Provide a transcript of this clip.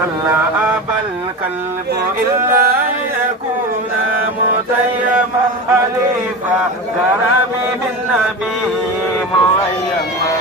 كلا أبى الكلب إلا أن يكون متيما خليفة كرامي بالنبي معيما